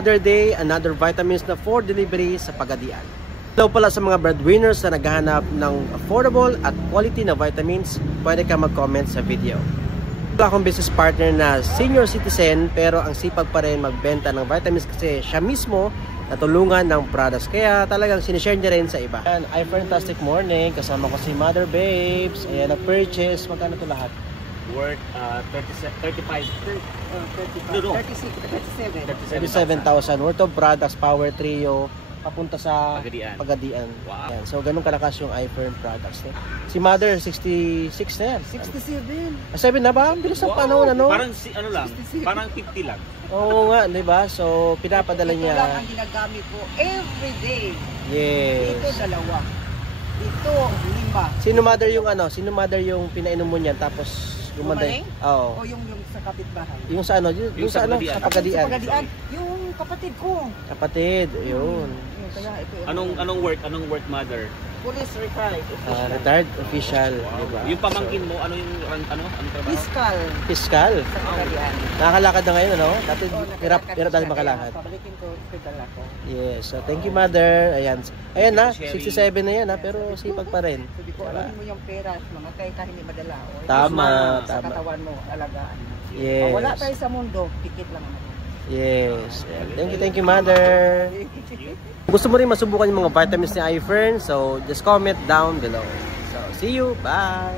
Another day, another vitamins na for delivery sa Pagadian. Hello pala sa mga breadwinners na naghahanap ng affordable at quality na vitamins, pwede ka mag-comment sa video. Wala akong business partner na senior citizen pero ang sipag pa rin magbenta ng vitamins kasi siya mismo natulungan ng products. Kaya talagang sinishare niya rin sa iba. Ayan, fantastic morning. Kasama ko si Mother Babes. Ayan, na-purchase. Magkano ito lahat? Worth 35. 37,000 worth of products, Power Trio, papunta sa Pagadian. Wow. Ayan, so ganun kalakas yung iFern products. Si Mother, 66 na yan. 67. 7 na ba? Ang bilis ng panahon, ano? Parang ano lang, 67. parang 50 lang. Oo nga, di ba? So, pinapadala Ito niya. lang ang ginagamit ko every day. Yes. Ito dalawa. Ito 5. Sino Mother yung ano? Sino Mother yung pinainom mo niyan tapos gumanday? Oo. O yung sa kapitbahay. Yung sa ano? Yung sa ano? Sa Sa Pagadian. Pagadian. Yung kapatid ko. Kapatid, yun. Kaya ito, Anong work, Mother? Police retired. Retired official, di ba? Yung pamangkin mo, ano yung trabaho? Fiscal. Fiscal. Sa Pagadian. Nakakalakad na ngayon, ano? Dati hirap dahil siya, makalakad. kaya Pabalikin ko, hospital ako. Yes, so thank you Mother. Ayan. Ayan na, 67 na yan ha, pero sipag pa rin. Sabi ko, alamin mo yung pera, mga kaya hindi madala. O, Tama, sa tama. katawan mo, alagaan. Yes. Pag wala tayo sa mundo, pikit lang naman. Yes. Ayan. Thank you Mother. Gusto mo rin masubukan yung mga vitamins ni iFern, so just comment down below. So, see you. Bye!